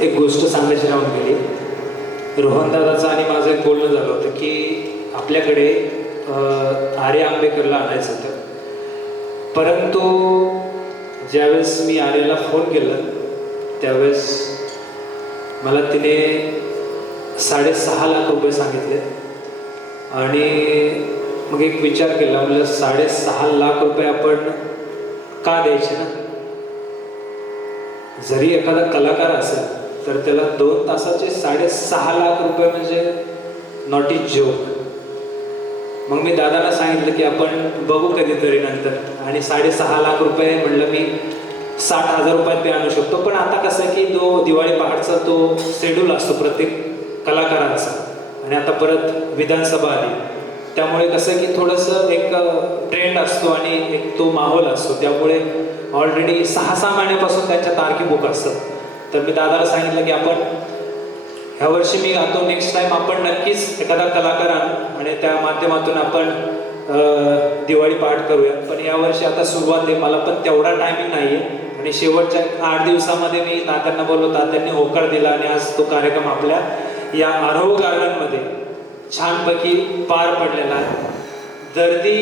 एक गोष्ट सांगायची राहून गेली. रोहनदादाचं आणि माझं एक बोलणं झालं होतं की आपल्याकडे आर्य आंबेकरला आणायचं होतं. परंतु ज्यावेळेस मी आर्याला फोन केला त्यावेळेस मला तिने साडेसहा लाख रुपये सांगितले. आणि मग एक विचार केला म्हणजे साडेसहा लाख रुपये आपण का द्यायचे ना? जरी एखादा कलाकार असेल तर त्याला दोन तासाचे साडेसहा लाख रुपये म्हणजे नॉट इज जोक मग मी दादाला सांगितलं की आपण बघू कधीतरी नंतर. आणि साडेसहा लाख रुपये म्हणलं मी साठ हजार रुपयात ते आणू शकतो. पण आता कसं आहे की तो दिवाळी पहाडचा तो शेड्यूल असतो प्रत्येक कलाकारांचा. आणि आता परत विधानसभा आली. त्यामुळे कसं आहे की थोडंसं एक ट्रेंड असतो आणि एक तो माहोल असतो. त्यामुळे ऑलरेडी सहा सहा महिन्यापासून त्यांच्या तारखी बुक असतात. तर मी दादाला सांगितलं की आपण ह्या वर्षी मी गातो नेक्स्ट टाइम आपण नक्कीच एखादा कलाकार आणू. आणि त्या माध्यमातून आपण दिवाळी पाठ करूया. पण या वर्षी आता सुरुवात आहे. मला पण तेवढा टायमिंग नाही आहे आणि शेवटच्या आठ दिवसामध्ये मी तात्यांना बोललो तात्यांनी होकार दिला आणि आज तो कार्यक्रम आपल्या या आरोह गार्डनमध्ये छानपैकी पार पडलेला आहे. गर्दी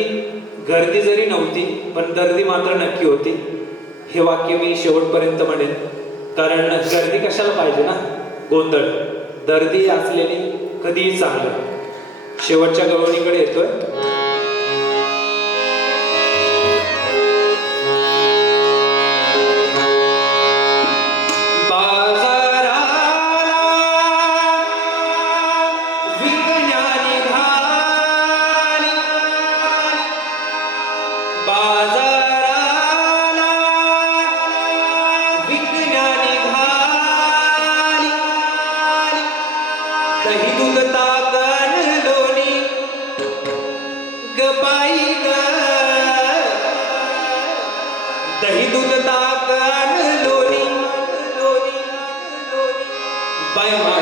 गर्दी जरी नव्हती पण गर्दी मात्र नक्की होती. हे वाक्य मी शेवटपर्यंत म्हणेन. कारण गर्दी कशाला पाहिजे ना? गोंधळ. गर्दी असलेली कधीही चांगलं. शेवटच्या गवळणीकडे येतोय. कही दुधता गण लोणी गबाई ग दही दुधता गण लोणी लोणी बाय